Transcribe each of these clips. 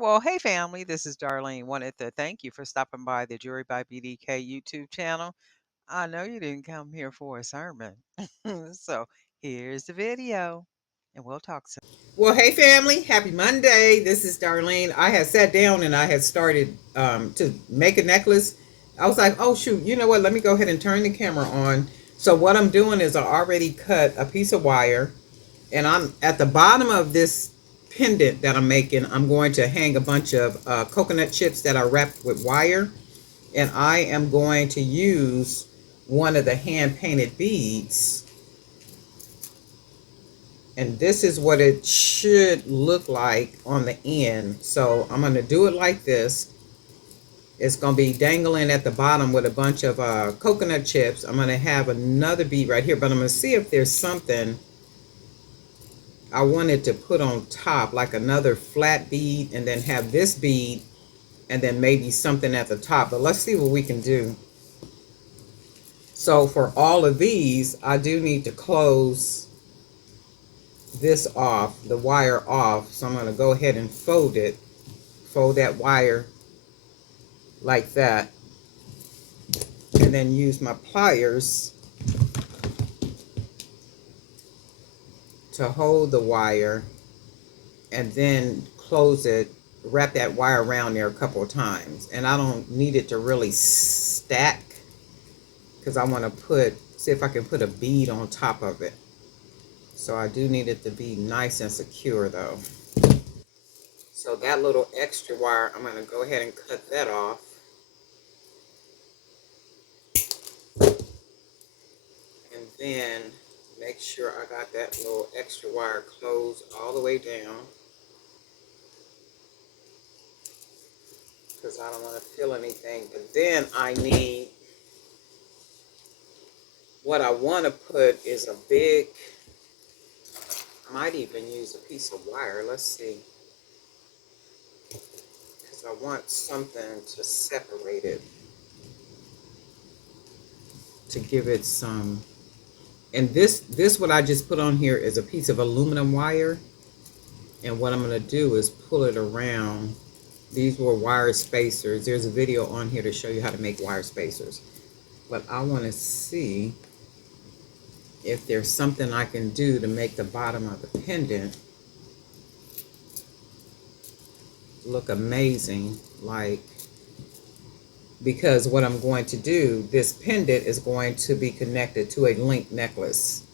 Well, hey family, this is Darlene. Wanted to thank you for stopping by the Jury by BDK YouTube channel. I know you didn't come here for a sermon. So here's the video, and we'll talk soon. Well, hey family, happy Monday. This is Darlene. I had sat down and I had started to make a necklace. I was like, oh shoot, you know what? Let me go ahead and turn the camera on. So what I'm doing is I already cut a piece of wire, and I'm at the bottom of this pendant that I'm making. I'm going to hang a bunch of coconut chips that are wrapped with wire, and I am going to use one of the hand painted beads, and this is what it should look like on the end. So I'm going to do it like this. It's going to be dangling at the bottom with a bunch of coconut chips. I'm going to have another bead right here, but I'm going to see if there's something I wanted to put on top, like another flat bead, and then have this bead and then maybe something at the top. But let's see what we can do. So for all of these, I do need to close this off, the wire off. So I'm going to go ahead and fold it, fold that wire like that, and then use my pliers to hold the wire, and then close it, wrap that wire around there a couple of times. And I don't need it to really stack, because I want to see if I can put a bead on top of it. So I do need it to be nice and secure though. So that little extra wire, I'm going to go ahead and cut that off. And then make sure I got that little extra wire closed all the way down, because I don't want to feel anything. But then I need, what I want to put is a big, I might even use a piece of wire. Let's see. Because I want something to separate it, to give it some. And this what I just put on here is a piece of aluminum wire. And what I'm going to do is pull it around. These were wire spacers. There's a video on here to show you how to make wire spacers. But I want to see if there's something I can do to make the bottom of the pendant look amazing. Like, because what I'm going to do, this pendant is going to be connected to a link necklace,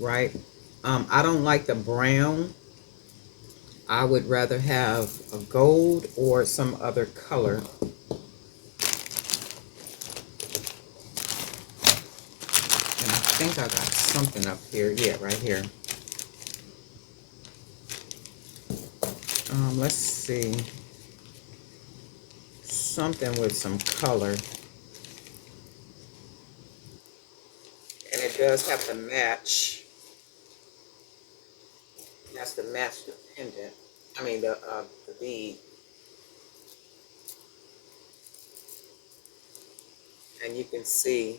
right? I don't like the brown. I would rather have a gold or some other color. And I think I got something up here. Yeah, right here. Let's see. Something with some color. And it does have to match. It has to match the pendant. I mean the bead. And you can see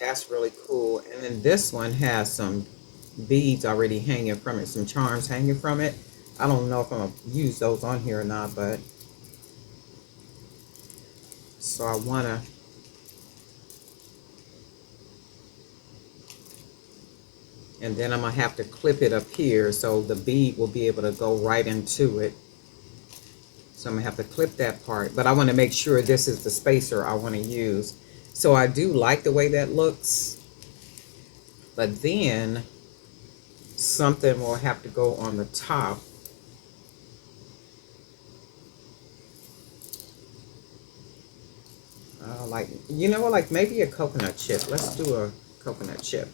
that's really cool. And then this one has some beads already hanging from it, some charms hanging from it. I don't know if I'm gonna use those on here or not, but so I wanna, and then I'm gonna have to clip it up here so the bead will be able to go right into it. So I'm gonna have to clip that part, but I want to make sure this is the spacer I want to use. So I do like the way that looks, but then something will have to go on the top. Like, you know what, like maybe a coconut chip. Let's do a coconut chip,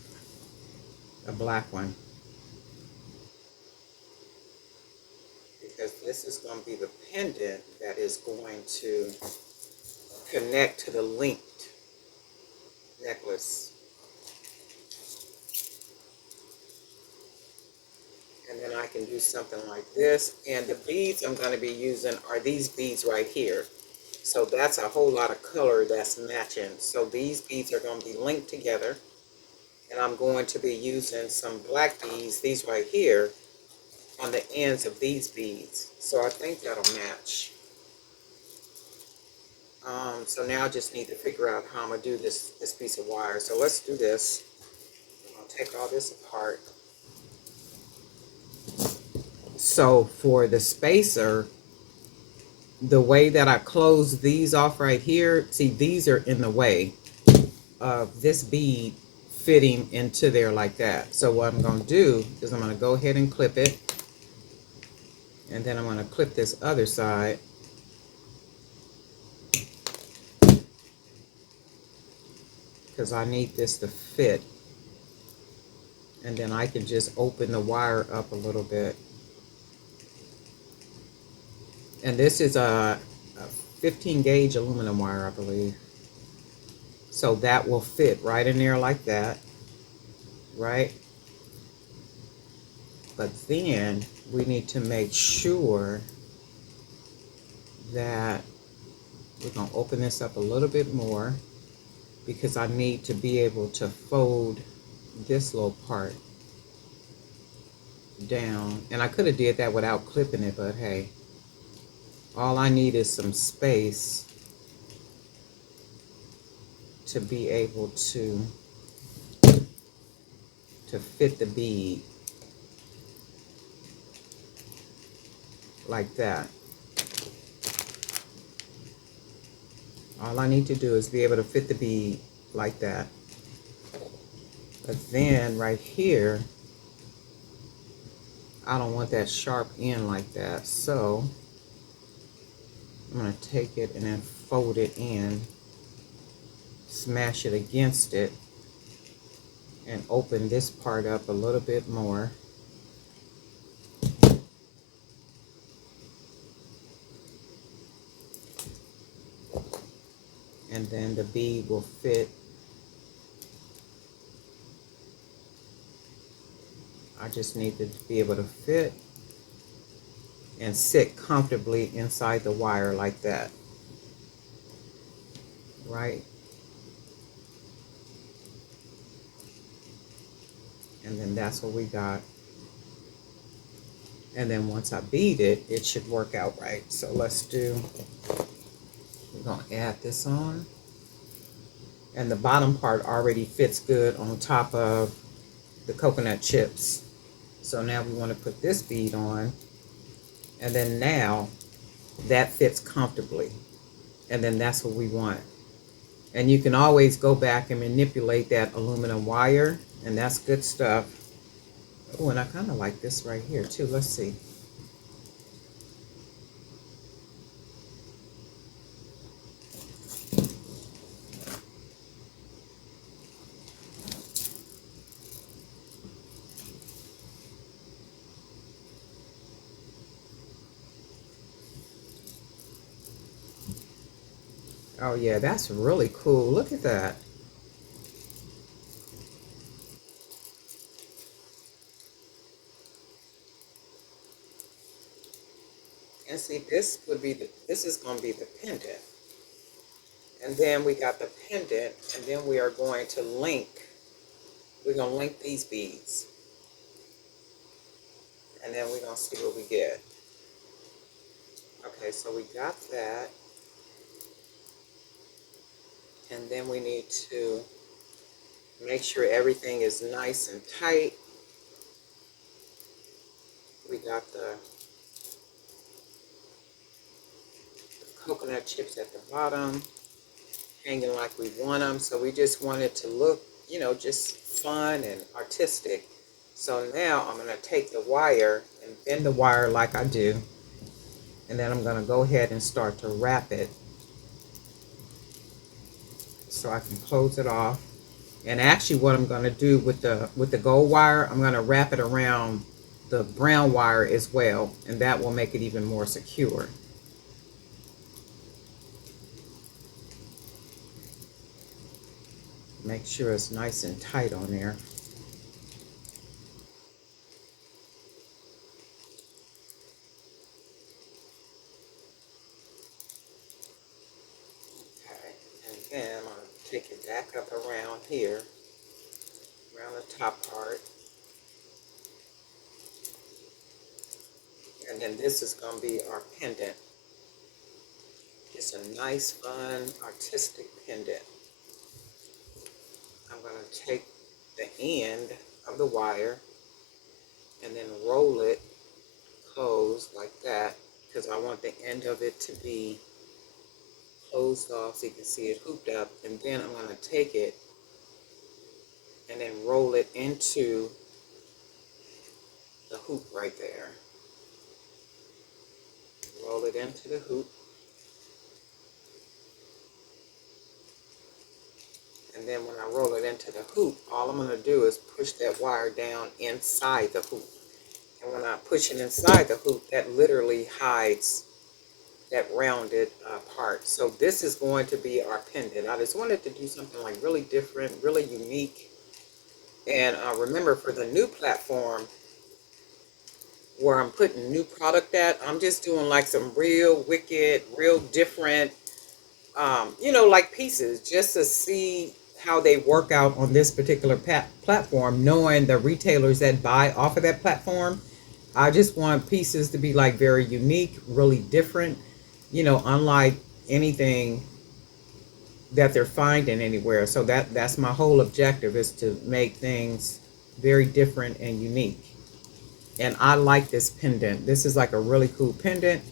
a black one, because this is going to be the pendant that is going to connect to the linked necklace. And then I can do something like this. And the beads I'm going to be using are these beads right here. So that's a whole lot of color that's matching. So these beads are going to be linked together. And I'm going to be using some black beads, these right here, on the ends of these beads. So I think that'll match. So now I just need to figure out how I'm gonna do this piece of wire. So let's do this. I'll take all this apart. So for the spacer, the way that I close these off right here, see, these are in the way of this bead fitting into there like that. So what I'm going to do is I'm going to go ahead and clip it, and then I'm going to clip this other side, because I need this to fit, and then I can just open the wire up a little bit. And this is a 15 gauge aluminum wire, I believe. So that will fit right in there like that, right? But then we need to make sure that we're going to open this up a little bit more, because I need to be able to fold this little part down. And I could have did that without clipping it, but hey, all I need is some space to be able to fit the bead like that. All I need to do is be able to fit the bead like that. But then right here, I don't want that sharp end like that. So I'm going to take it and then fold it in, smash it against it, and open this part up a little bit more. And then the bead will fit. I just need it to be able to fit and sit comfortably inside the wire like that, right? And then that's what we got. And then once I bead it, it should work out right. So let's do, we're gonna add this on. And the bottom part already fits good on top of the coconut chips. So now we want to put this bead on, and then now that fits comfortably. And then that's what we want. And you can always go back and manipulate that aluminum wire, and that's good stuff. Oh, and I kind of like this right here too. Let's see. Oh yeah, that's really cool. Look at that. And see, this would be this is going to be the pendant. And then we got the pendant, and then we are going to link, we're going to link these beads. And then we're going to see what we get. Okay, so we got that. And then we need to make sure everything is nice and tight. We got the coconut chips at the bottom, hanging like we want them. So we just want it to look, you know, just fun and artistic. So now I'm going to take the wire and bend the wire like I do. And then I'm going to go ahead and start to wrap it so I can close it off. And actually what I'm going to do with the gold wire, I'm going to wrap it around the brown wire as well, and that will make it even more secure. Make sure it's nice and tight on there. Okay, and then I'm going to take it back up around here, around the top part. And then this is going to be our pendant. It's a nice, fun, artistic pendant. I'm going to take the end of the wire and then roll it closed like that, because I want the end of it to be closed off so you can see it hooped up. And then I'm going to take it and then roll it into the hoop right there. Roll it into the hoop. And then when I roll it into the hoop, all I'm going to do is push that wire down inside the hoop. And when I push it inside the hoop, that literally hides that rounded part. So this is going to be our pendant. I just wanted to do something like really different, really unique. And remember, for the new platform where I'm putting new product at, I'm just doing like some real wicked, real different, like pieces, just to see how they work out on this particular platform, knowing the retailers that buy off of that platform. I just want pieces to be like very unique, really different, unlike anything that they're finding anywhere. So that's my whole objective, is to make things very different and unique. And I like this pendant. This is like a really cool pendant.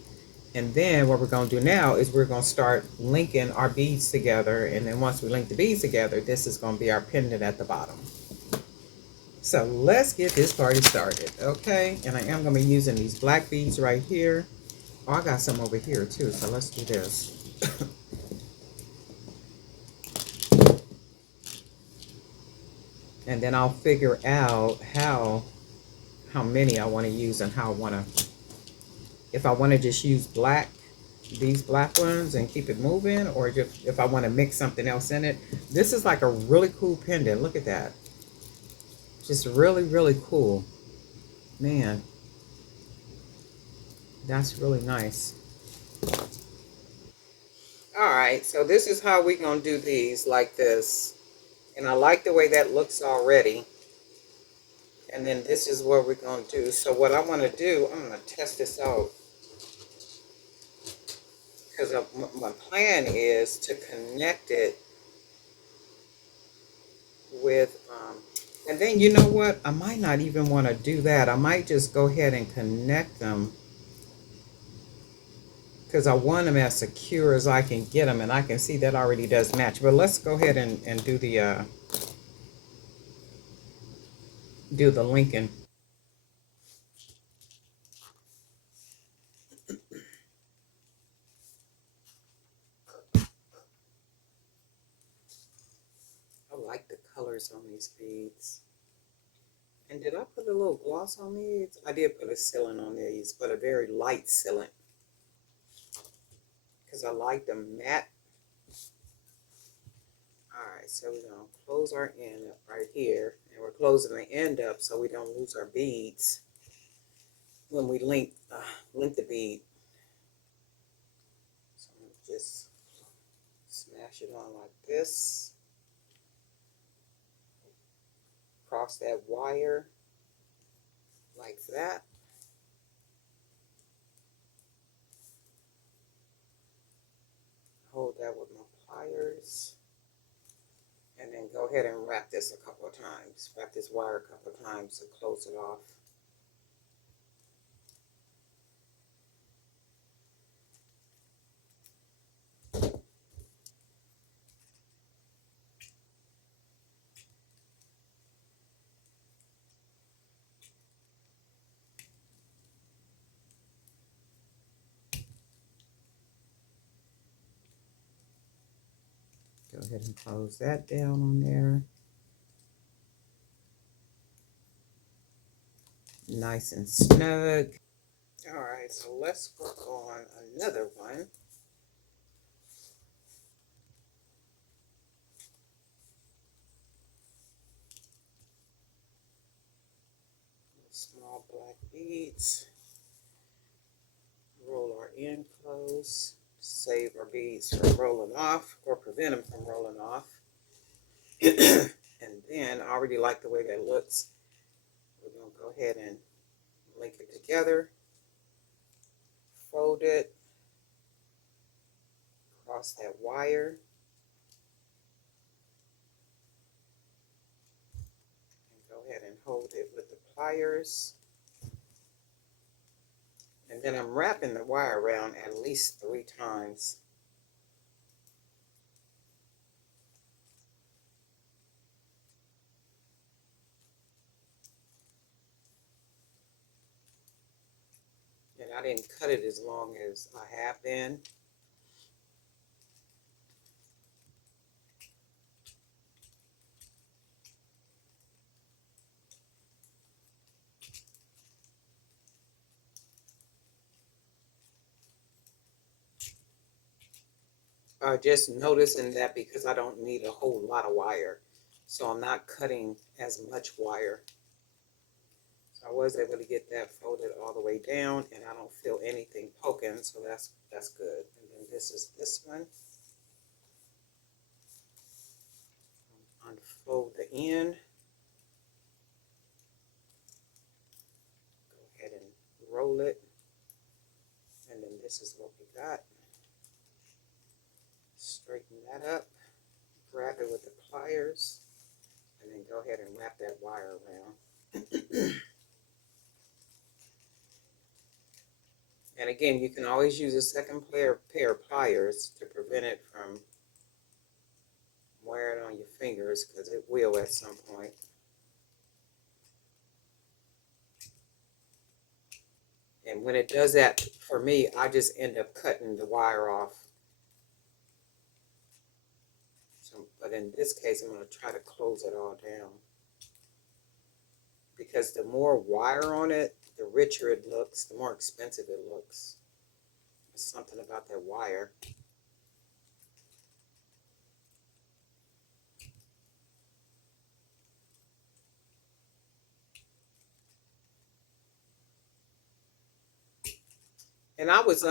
And then what we're going to do now is we're going to start linking our beads together. And then once we link the beads together, this is going to be our pendant at the bottom. So let's get this party started, okay? And I am going to be using these black beads right here. Oh, I got some over here too, so let's do this. And then I'll figure out how many I want to use and how I want to, if I want to just use these black ones and keep it moving, or just if I want to mix something else in it. This is like a really cool pendant. Look at that. Just really, really cool. Man, that's really nice. All right, so this is how we're going to do these, like this. And I like the way that looks already. And then this is what we're going to do. So what I want to do, I'm going to test this out. Because my plan is to connect it with, and then you know what? I might not even want to do that. I might just go ahead and connect them, because I want them as secure as I can get them. And I can see that already does match. But let's go ahead and do the linking. I like the colors on these beads. And did I put a little gloss on these? I did put a sealant on these, but a very light sealant, because I like them matte. Alright, so we're going to close our end up right here. And we're closing the end up so we don't lose our beads when we link the bead. So I'm going to just smash it on like this. Cross that wire like that. Hold that with my pliers. And then go ahead and wrap this a couple of times. Wrap this wire a couple of times to close it off. Go ahead and close that down on there. Nice and snug. All right, so let's work on another one. Small black beads. Roll our end close. Save our beads from rolling off, or prevent them from rolling off. And then I already like the way that looks. We're going to go ahead and link it together. wire and go ahead and hold it with the pliers. And then I'm wrapping the wire around at least 3 times. And I didn't cut it as long as I have been. Just noticing that because I don't need a whole lot of wire. So I'm not cutting as much wire. So I was able to get that folded all the way down and I don't feel anything poking, so that's good. And then this is this one. Unfold the end. Go ahead and roll it. And then this is what we got. Straighten that up. Grab it with the pliers. And then go ahead and wrap that wire around. And again, you can always use a second pair of pliers to prevent it from wearing on your fingers, because it will at some point. And when it does that, for me, I just end up cutting the wire off. So, but in this case, I'm going to try to close it all down. Because the more wire on it, the richer it looks, the more expensive it looks. There's something about that wire. And I was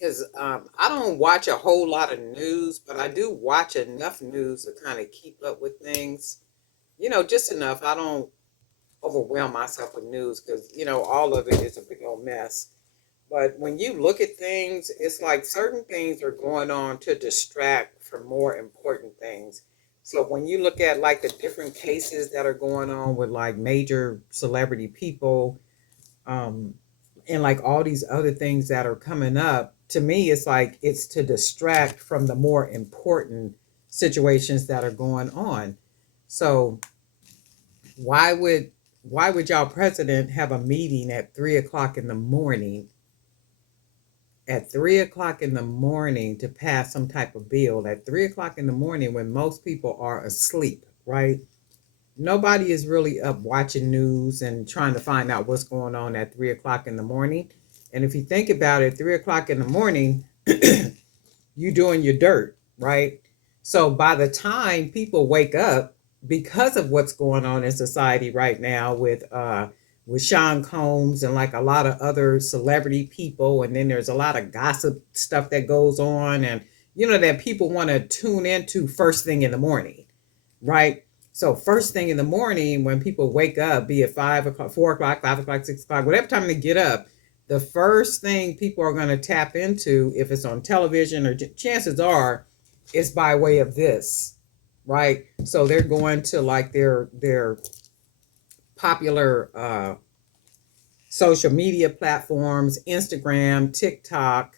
because I don't watch a whole lot of news, but I do watch enough news to kind of keep up with things. You know, just enough. I don't overwhelm myself with news because, you know, all of it is a big old mess. But when you look at things, it's like certain things are going on to distract from more important things. So when you look at like the different cases that are going on with like major celebrity people, um, and like all these other things that are coming up, to me, it's like it's to distract from the more important situations that are going on. So why would y'all president have a meeting at 3 o'clock in the morning? At 3 o'clock in the morning to pass some type of bill at 3 o'clock in the morning when most people are asleep, right? Nobody is really up watching news and trying to find out what's going on at 3 o'clock in the morning. And if you think about it, 3 o'clock in the morning, you doing your dirt, right? So by the time people wake up, because of what's going on in society right now with Sean Combs and like a lot of other celebrity people, and then there's a lot of gossip stuff that goes on, and you know that people want to tune into first thing in the morning, right? So first thing in the morning, when people wake up, be it 5 o'clock, 4 o'clock, 5 o'clock, 6 o'clock, whatever time they get up, the first thing people are going to tap into, if it's on television or chances are, is by way of this, right? So they're going to like their popular social media platforms, Instagram, TikTok.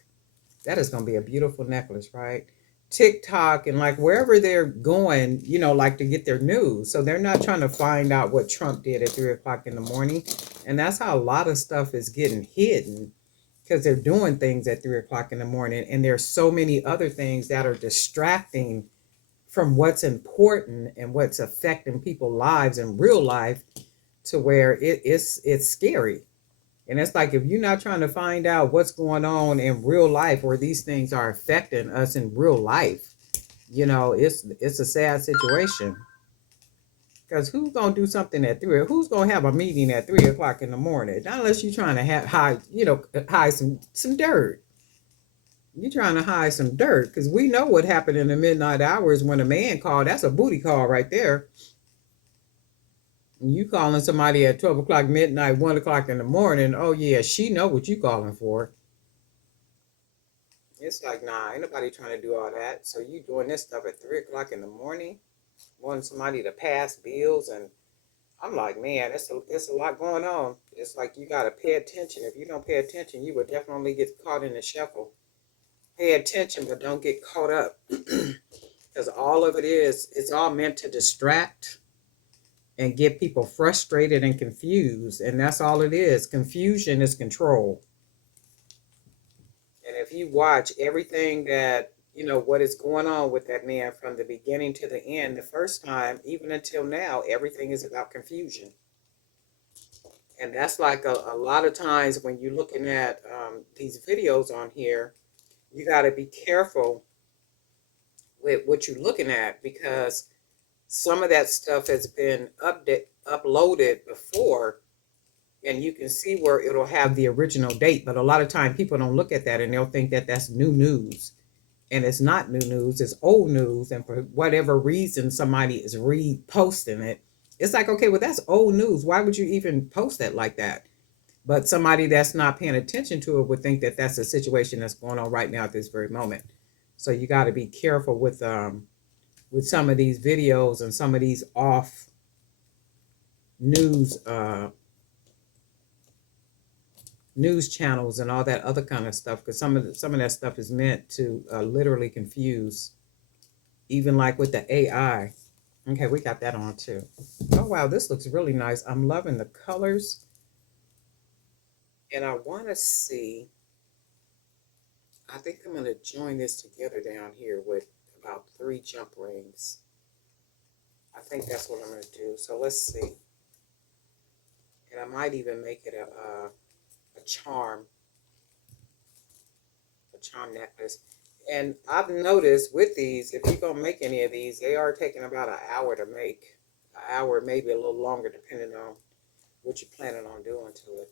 That is going to be a beautiful necklace, right? TikTok and like wherever they're going, you know, like to get their news. So they're not trying to find out what Trump did at 3 o'clock in the morning. And that's how a lot of stuff is getting hidden, because they're doing things at 3 o'clock in the morning. And there's so many other things that are distracting from what's important and what's affecting people's lives in real life, to where it's scary. And it's like if you're not trying to find out what's going on in real life, where these things are affecting us in real life, you know, it's a sad situation. Because who's gonna do something at 3? Who's gonna have a meeting at 3 o'clock in the morning? Not unless you're trying to hide, you know, hide some dirt. You're trying to hide some dirt, because we know what happened in the midnight hours when a man called. That's a booty call right there. You calling somebody at 12 o'clock midnight, 1 o'clock in the morning. Oh yeah, she know what you calling for. It's like, nah, ain't nobody trying to do all that. So you doing this stuff at 3 o'clock in the morning, wanting somebody to pass bills, and I'm like, man, it's a lot going on. It's like you gotta pay attention. If you don't pay attention, you will definitely get caught in the shuffle. Pay attention, but don't get caught up, because all of it is, it's all meant to distract and get people frustrated and confused, and that's all it is. Confusion is control. And if you watch everything that, what is going on with that man from the beginning to the end, the first time, even until now, everything is about confusion. And that's like a lot of times when you're looking at these videos on here, you got to be careful with what you're looking at, because some of that stuff has been uploaded before, and you can see where it'll have the original date. But a lot of time people don't look at that, and they'll think that that's new news, and it's not new news, it's old news. And for whatever reason somebody is reposting it, it's like, okay, well, that's old news, why would you even post that like that? But somebody that's not paying attention to it would think that that's a situation that's going on right now at this very moment. So you got to be careful with some of these videos and some of these off news news channels and all that other kind of stuff, because some of that stuff is meant to literally confuse, even like with the AI. Okay, we got that on too. Oh wow, this looks really nice. I'm loving the colors, and I want to see, I think I'm going to join this together down here with about 3 jump rings. I think that's what I'm going to do. So let's see. And I might even make it a charm necklace. And I've noticed with these, if you're going to make any of these, they are taking about an hour to make. An hour, maybe a little longer, depending on what you're planning on doing to it.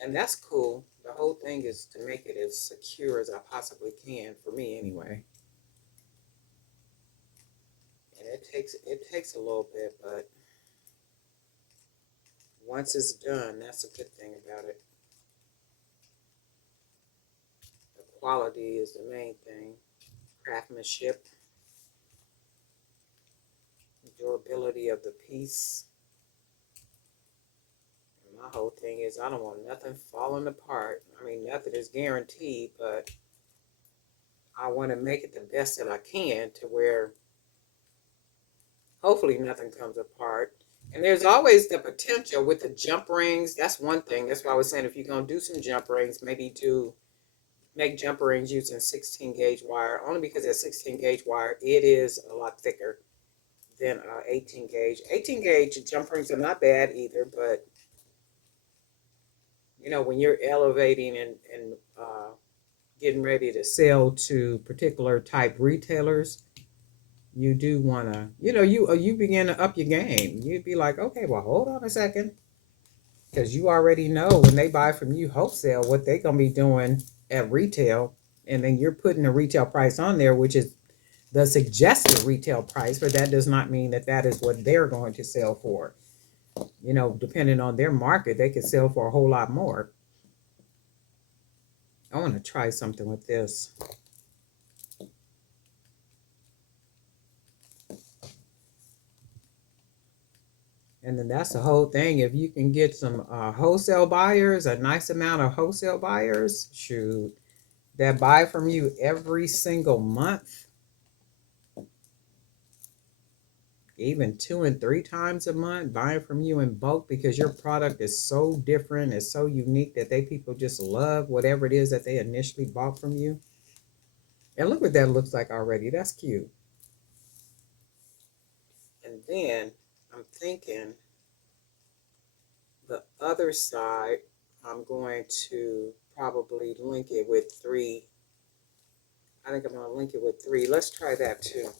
And that's cool. The whole thing is to make it as secure as I possibly can, for me anyway. And it takes a little bit, but once it's done, that's a good thing about it. The quality is the main thing. Craftsmanship, durability of the piece. And my whole thing is, I don't want nothing falling apart. I mean, nothing is guaranteed, but I want to make it the best that I can, to where hopefully nothing comes apart. And there's always the potential with the jump rings. That's one thing. That's why I was saying, if you're going to do some jump rings, maybe make jump rings using 16 gauge wire, only because that 16 gauge wire, it is a lot thicker than 18 gauge. 18 gauge jump rings are not bad either, but when you're elevating and getting ready to sell to particular type retailers, you do want to, you begin to up your game. You'd be like, okay, well, hold on a second, because you already know when they buy from you wholesale what they're going to be doing at retail, and then you're putting the retail price on there, which is the suggested retail price, but that does not mean that that is what they're going to sell for. Depending on their market, they could sell for a whole lot more. I want to try something with this. And then that's the whole thing. If you can get some wholesale buyers, a nice amount of wholesale buyers, shoot, that buy from you every single month, even 2 and 3 times a month, buying from you in bulk, because your product is so different, it's so unique, that people just love whatever it is that they initially bought from you. And look what that looks like already. That's cute. And then I'm thinking the other side, I'm going to probably link it with 3. I think I'm going to link it with 3. Let's try that too.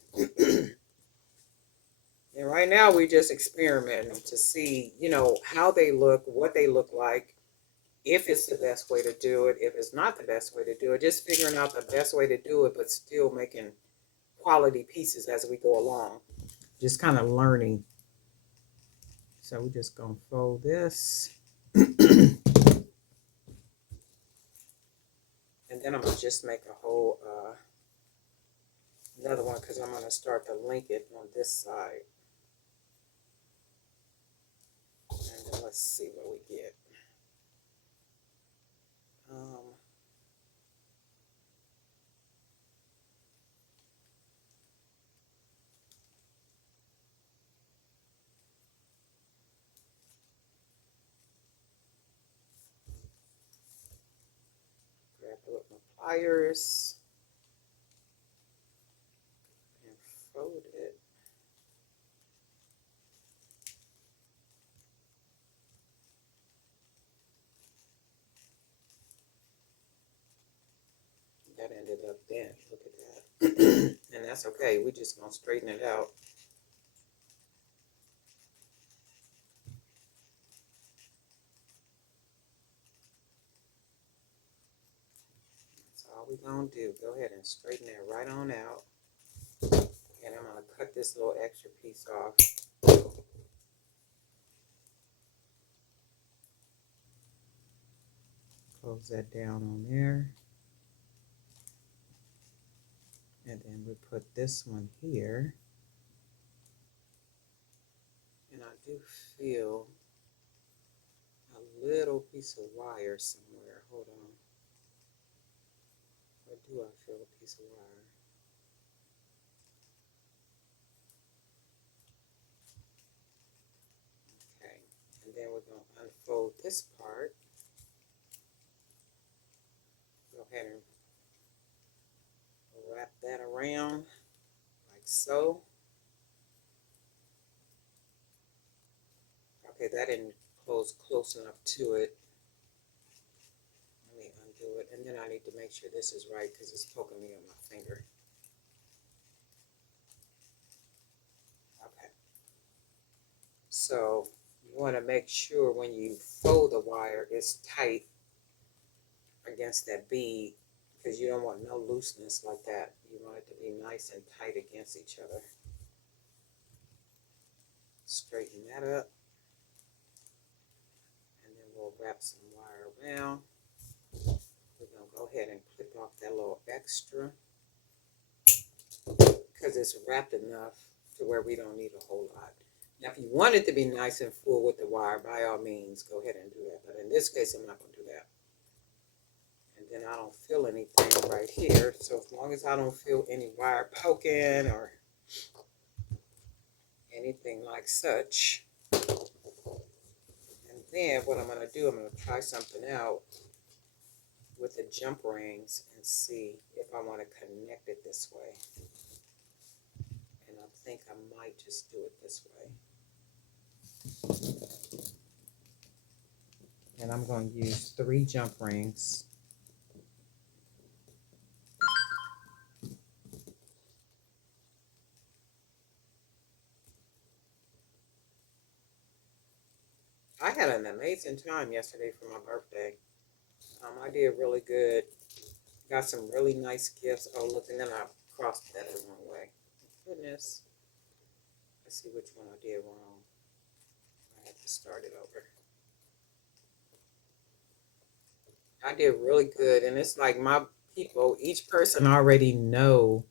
And right now we're just experimenting to see, how they look, what they look like, if it's the best way to do it, if it's not the best way to do it, just figuring out the best way to do it, but still making quality pieces as we go along. Just kind of learning. So we're just going to fold this. And then I'm going to just make a whole, another one because I'm going to start to link it on this side. And then let's see what we get. Grab it with my pliers and fold it. That ended up bent. Look at that. And that's okay. We're just going to straighten it out. That's all we're going to do. Go ahead and straighten that right on out. And I'm going to cut this little extra piece off. Close that down on there. And then we put this one here. And I do feel a little piece of wire somewhere. Hold on. Where do I feel a piece of wire? Okay. And then we're going to unfold this part. Go ahead and wrap that around like so. Okay, that didn't close enough to it. Let me undo it. And then I need to make sure this is right because it's poking me on my finger. Okay. So you want to make sure when you fold the wire, it's tight against that bead because you don't want no looseness like that. You want it to be nice and tight against each other. Straighten that up. And then we'll wrap some wire around. We're going to go ahead and clip off that little extra because it's wrapped enough to where we don't need a whole lot. Now, if you want it to be nice and full with the wire, by all means, go ahead and do that. But in this case, I'm not going to do that. And then I don't feel anything right here. So as long as I don't feel any wire poking or anything like such. And then what I'm going to do, I'm going to try something out with the jump rings and see if I want to connect it this way. And I think I might just do it this way. And I'm going to use 3 jump rings. I had an amazing time yesterday for my birthday. I did really good. Got some really nice gifts. Oh, look, and then I crossed that the wrong way. Goodness. Let's see which one I did wrong. I have to start it over. I did really good, and it's like my people, each person already know,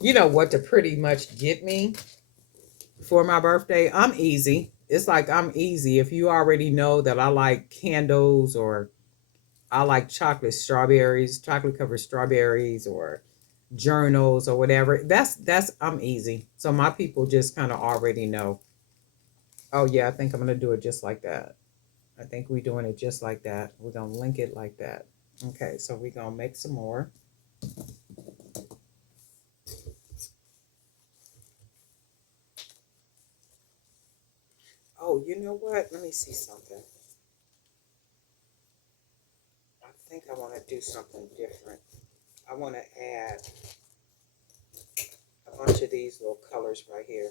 what to pretty much get me for my birthday. I'm easy. It's like I'm easy. If you already know that I like candles or I like chocolate covered strawberries or journals or whatever. That's I'm easy. So my people just kind of already know. Oh yeah, I think I'm gonna do it just like that. I think we're doing it just like that. We're gonna link it like that. Okay, so we're gonna make some more. Oh, you know what? Let me see something. I think I want to do something different. I want to add a bunch of these little colors right here.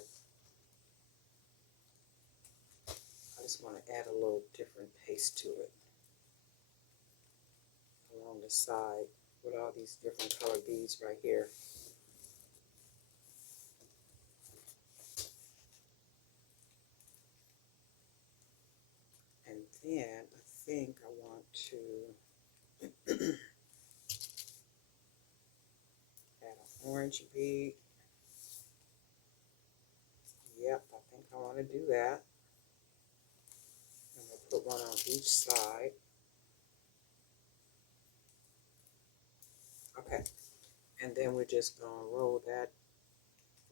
I just want to add a little different paste to it along the side with all these different color beads right here. And then I think I want to orange bead. Yep, I think I want to do that. I'm going to put one on each side. Okay, and then we're just going to roll that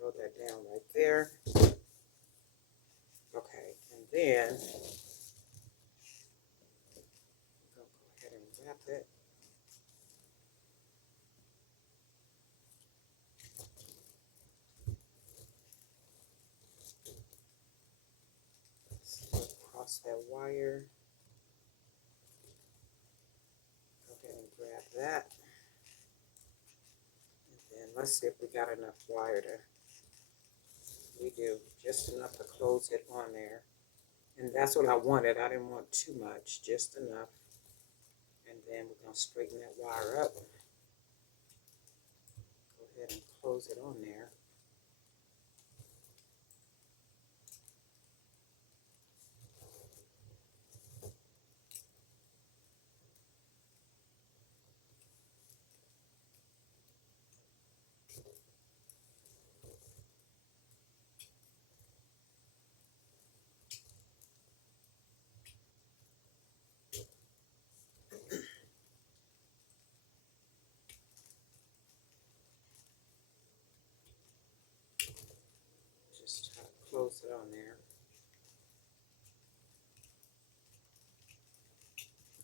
down right there. Okay, and then I'm going to go ahead and wrap it. Across that wire. Go ahead and grab that. And then let's see if we got enough wire to, we do, just enough to close it on there. And that's what I wanted. I didn't want too much, just enough. And then we're going to straighten that wire up. Go ahead and close it on there. Just try to close it on there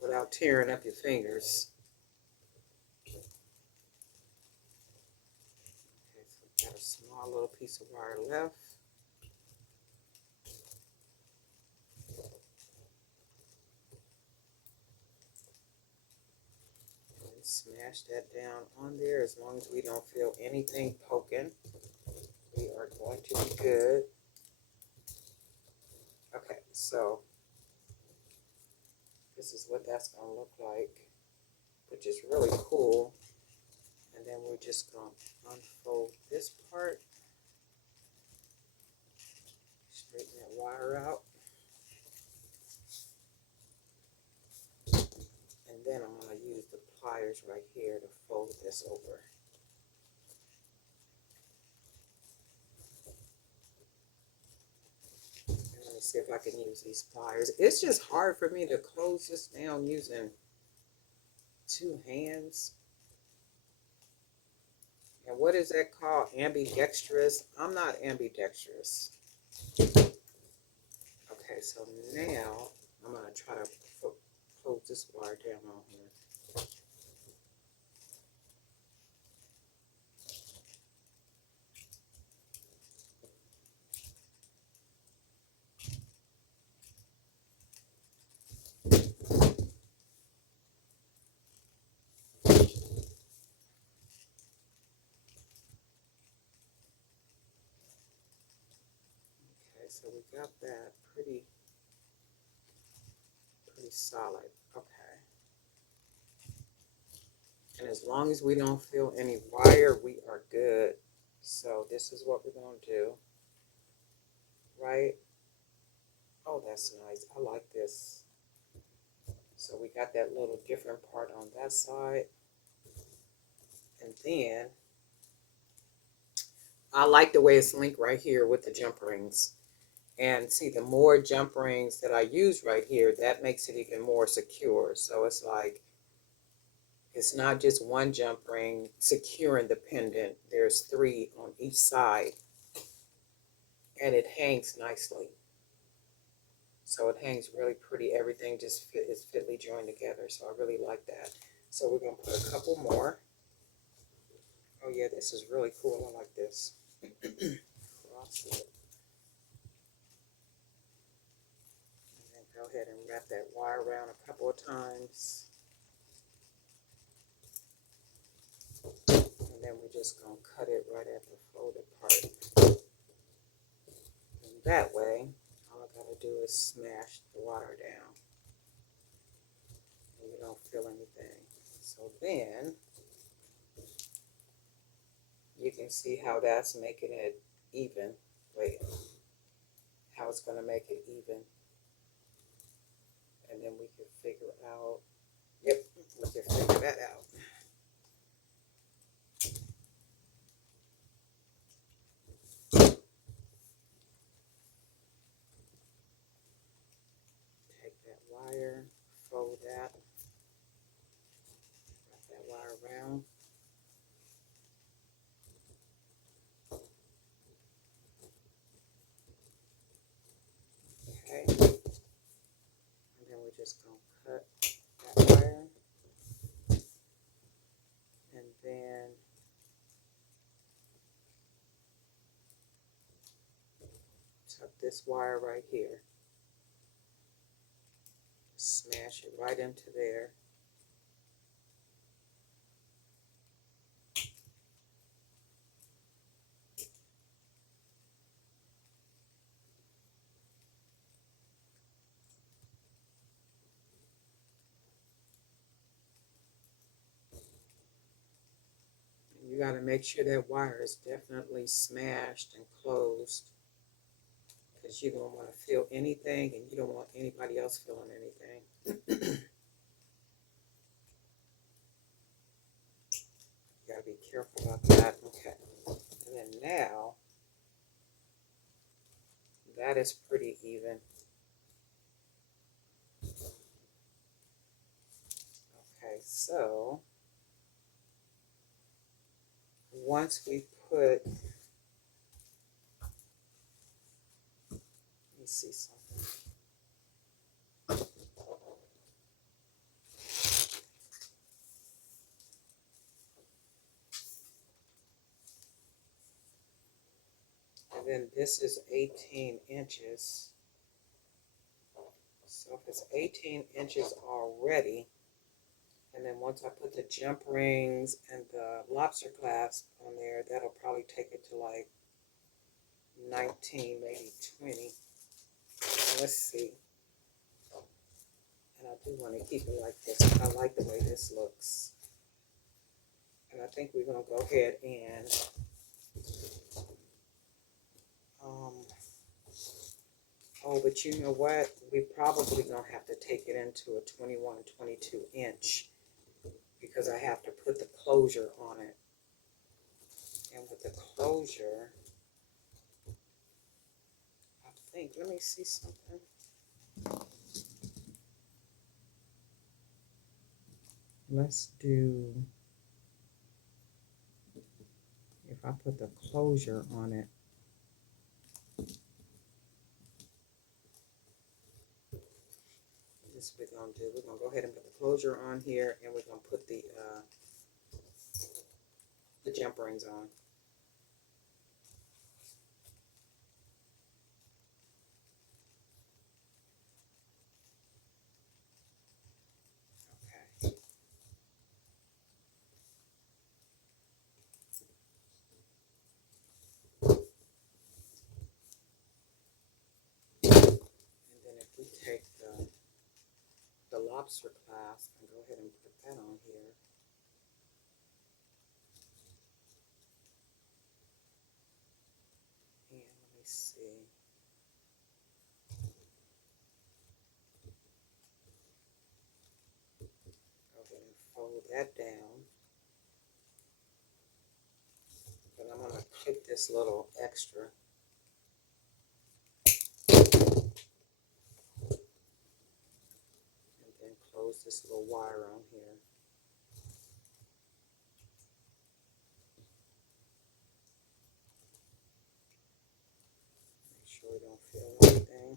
without tearing up your fingers. Okay, so we've got a small little piece of wire left. And smash that down on there. As long as we don't feel anything poking, we are going to be good. Okay, so this is what that's going to look like, which is really cool. And then we're just going to unfold this part, straighten that wire out, and then I'm going to use the pliers right here to fold this over. And let me see if I can use these pliers. It's just hard for me to close this down using two hands. And what is that called? Ambidextrous? I'm not ambidextrous. Okay, so now I'm going to try to close this wire down on here. Okay, so we got that pretty solid. Okay. And as long as we don't feel any wire, we are good. So this is what we're going to do. Right? Oh, that's nice. I like this. So we got that little different part on that side. And then I like the way it's linked right here with the jump rings. And see, the more jump rings that I use right here, that makes it even more secure. So it's like, it's not just one jump ring securing the pendant. There's 3 on each side. And it hangs nicely. So it hangs really pretty. Everything just is fitly joined together. So I really like that. So we're going to put a couple more. Oh yeah, this is really cool. I like this. Cross it. And then go ahead and wrap that wire around a couple of times. And then we're just going to cut it right at the folded part. And that way, all I got to do is smash the wire down. And you don't feel anything. So then, you can see how that's making it even. Wait, how it's going to make it even. And then we can figure out, yep, we can figure that out. just going to cut that wire. And then tuck this wire right here. Smash it right into there. And you got to make sure that wire is definitely smashed and closed, because you don't want to feel anything and you don't want anybody else feeling anything. You got to be careful about that. Okay. And then now, that is pretty even. Okay, so once we put, let me see something. And then this is 18 inches. So if it's 18 inches already, and then once I put the jump rings and the lobster clasp on there, that'll probably take it to like 19, maybe 20. Let's see. And I do want to keep it like this. I like the way this looks. And I think we're going to go ahead and oh, but you know what? We probably going to have to take it into a 21, 22 inch, because I have to put the closure on it. And with the closure, I think, let me see something. Let's do, if I put the closure on it, this we're going to do. We're going to go ahead and put the closure on here, and we're going to put the jump rings on. Okay. And then if we take the lobster clasp and go ahead and put that on here. And let me see. Go ahead and fold that down. But I'm going to clip this little extra. And then close this little wire on here. Make sure we don't feel anything.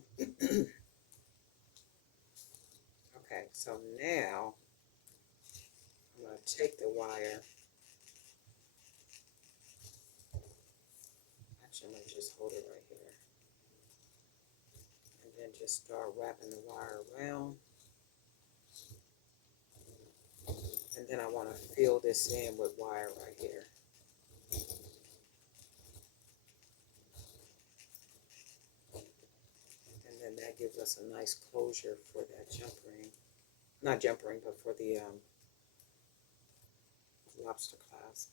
Okay, so now I'm going to take the wire. Actually, I'm going to just hold it right here. And then just start wrapping the wire around. And then I want to fill this in with wire right here. And then that gives us a nice closure for that jump ring. Not jump ring, but for the lobster clasp.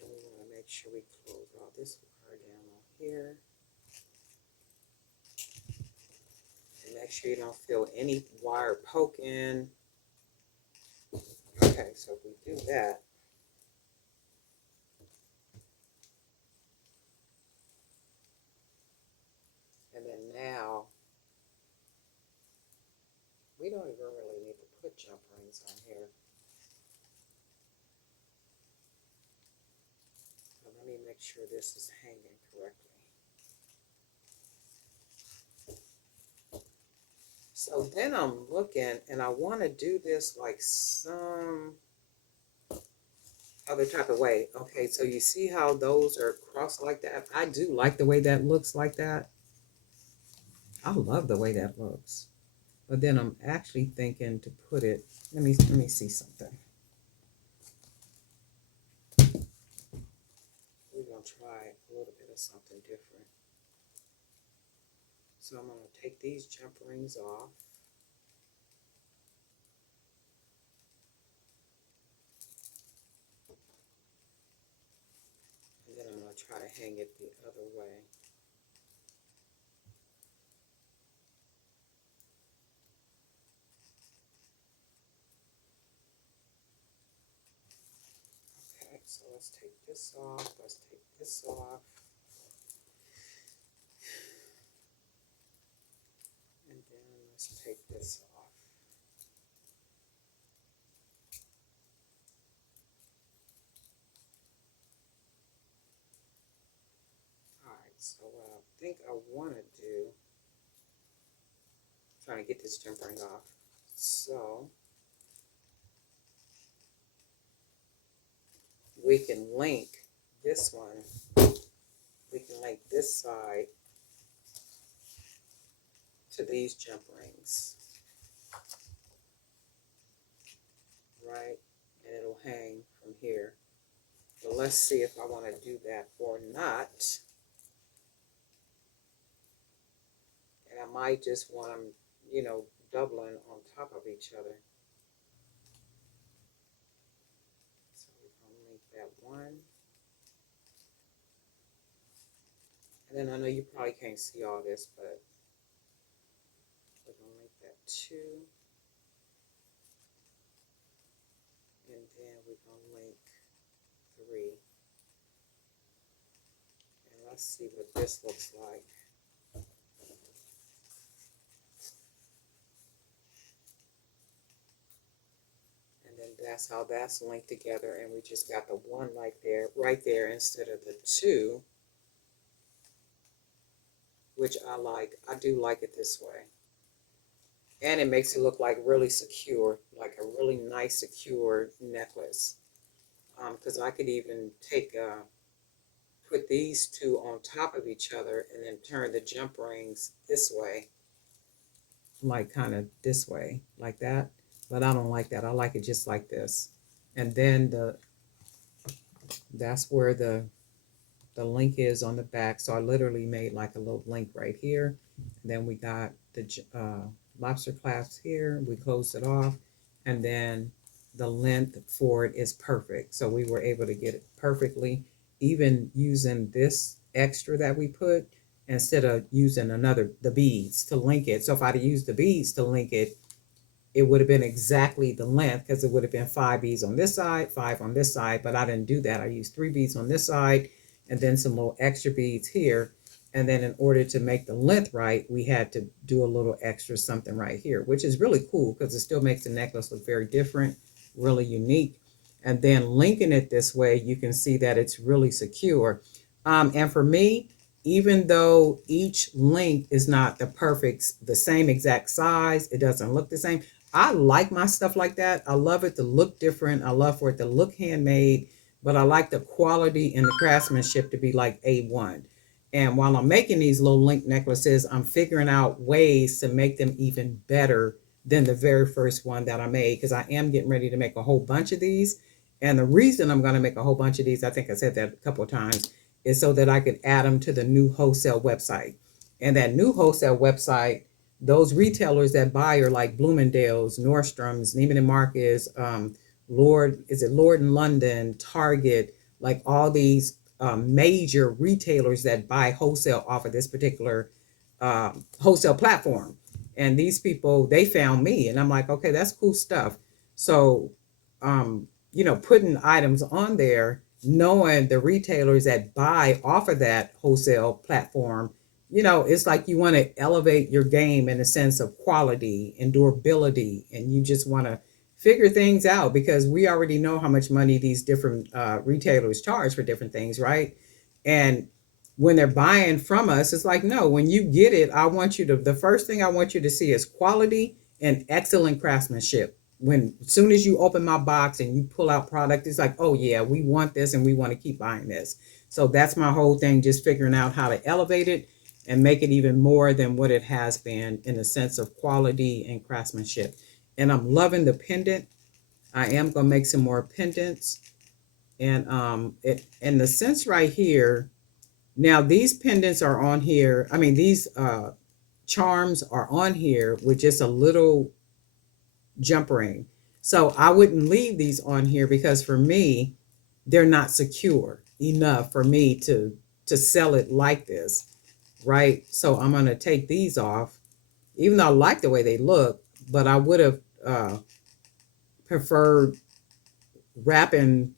And then we want to make sure we close all this wire down on here. And make sure you don't feel any wire poking. Okay, so if we do that, and then now, we don't even really need to put jump rings on here. But let me make sure this is hanging correctly. So then I'm looking and I want to do this like some other type of way. Okay, so you see how those are crossed like that? I do like the way that looks like that. I love the way that looks. But then I'm actually thinking to put it, let me see something. We're gonna try a little bit of something different. So I'm gonna take these jump rings off. And then I'm gonna try to hang it the other way. Okay, so let's take this off. Let's take this off. And then let's take this off. Alright, so what I think I want to do, trying to get this jump ring off. So we can link this one, we can link this side to these jump rings, right? And it'll hang from here. But let's see if I want to do that or not. And I might just want them, doubling on top of each other. So we're going to link that one. And then I know you probably can't see all this, but we're going to link that two. And then we're going to link three. And let's see what this looks like. And then that's how that's linked together. And we just got the one right there instead of the two, which I like. I do like it this way. And it makes it look like really secure, like a really nice secure necklace. Because I could even put these two on top of each other and then turn the jump rings this way, like kind of this way, like that. But I don't like that. I like it just like this. And then that's where the link is on the back. So I literally made like a little link right here. And then we got the lobster clasp here. We closed it off. And then the length for it is perfect. So we were able to get it perfectly, even using this extra that we put instead of using the beads to link it. So if I'd used the beads to link it, it would have been exactly the length because it would have been 5 beads on this side, 5 on this side, but I didn't do that. I used 3 beads on this side and then some little extra beads here. And then in order to make the length right, we had to do a little extra something right here, which is really cool because it still makes the necklace look very different, really unique. And then linking it this way, you can see that it's really secure. And for me, even though each link is not the same exact size, it doesn't look the same. I like my stuff like that. I love it to look different. I love for it to look handmade, but I like the quality and the craftsmanship to be like A1. And while I'm making these little link necklaces, I'm figuring out ways to make them even better than the very first one that I made because I am getting ready to make a whole bunch of these. And the reason I'm going to make a whole bunch of these, I think I said that a couple of times, is so that I could add them to the new wholesale website. And that new wholesale website, those retailers that buy are like Bloomingdale's, Nordstrom's, Neiman Marcus, Lord in London, Target, like all these major retailers that buy wholesale off of this particular wholesale platform. And these people, they found me, and I'm like, okay, that's cool stuff. So, putting items on there, knowing the retailers that buy off of that wholesale platform, it's like you want to elevate your game in the sense of quality and durability, and you just want to figure things out because we already know how much money these different retailers charge for different things, right? And when they're buying from us, it's like, no, when you get it, I want you to, the first thing I want you to see is quality and excellent craftsmanship. When as soon as you open my box and you pull out product, it's like, oh yeah, we want this and we want to keep buying this. So that's my whole thing, just figuring out how to elevate it and make it even more than what it has been in the sense of quality and craftsmanship. And I'm loving the pendant. I am gonna make some more pendants. And it in the sense right here, now these pendants are on here. I mean, these charms are on here with just a little jump ring. So I wouldn't leave these on here because for me, they're not secure enough for me to sell it like this, right? So I'm gonna take these off, even though I like the way they look, but I would have preferred wrapping,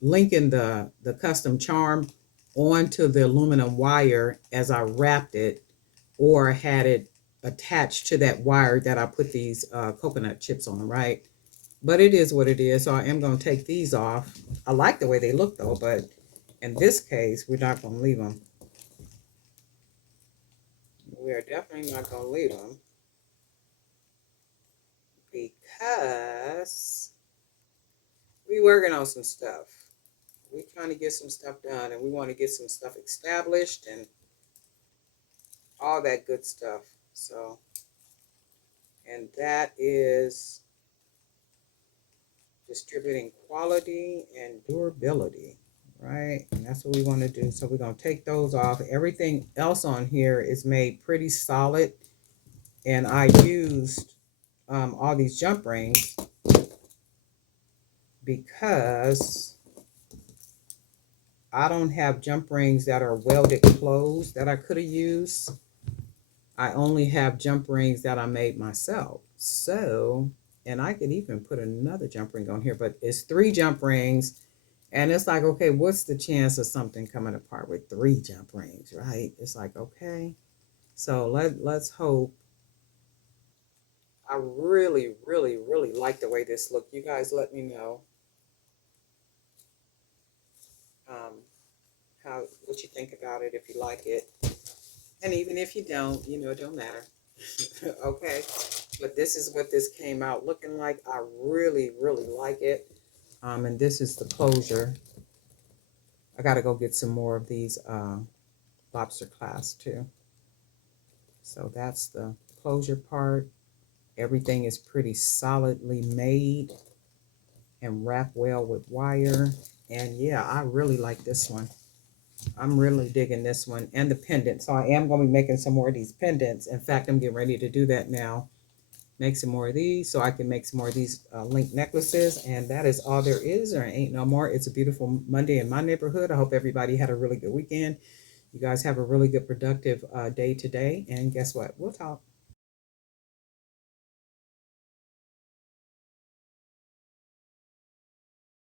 linking the custom charm onto the aluminum wire as I wrapped it, or had it attached to that wire that I put these coconut chips on, right? But it is what it is. So I am going to take these off. I like the way they look though, but in this case, we're not going to leave them. We are definitely not going to leave them because we working on some stuff. We trying to get some stuff done, and we want to get some stuff established and all that good stuff. So, and that is distributing quality and durability, right? And that's what we want to do. So we're going to take those off. Everything else on here is made pretty solid. And I used all these jump rings because I don't have jump rings that are welded closed that I could have used. I only have jump rings that I made myself. So, and I could even put another jump ring on here, but it's 3 jump rings. And it's like, okay, what's the chance of something coming apart with 3 jump rings, right? It's like, okay. So let's hope. I really, really, really like the way this look. You guys let me know um, how what you think about it, if you like it. And even if you don't, it don't matter. Okay. But this is what this came out looking like. I really, really like it. And this is the closure. I got to go get some more of these lobster clasps too. So that's the closure part. Everything is pretty solidly made and wrapped well with wire. And yeah, I really like this one. I'm really digging this one and the pendant. So I am going to be making some more of these pendants. In fact, I'm getting ready to do that now. Make some more of these so I can make some more of these link necklaces. And that is all there is. There ain't no more. It's a beautiful Monday in my neighborhood. I hope everybody had a really good weekend. You guys have a really good productive day today. And guess what? We'll talk.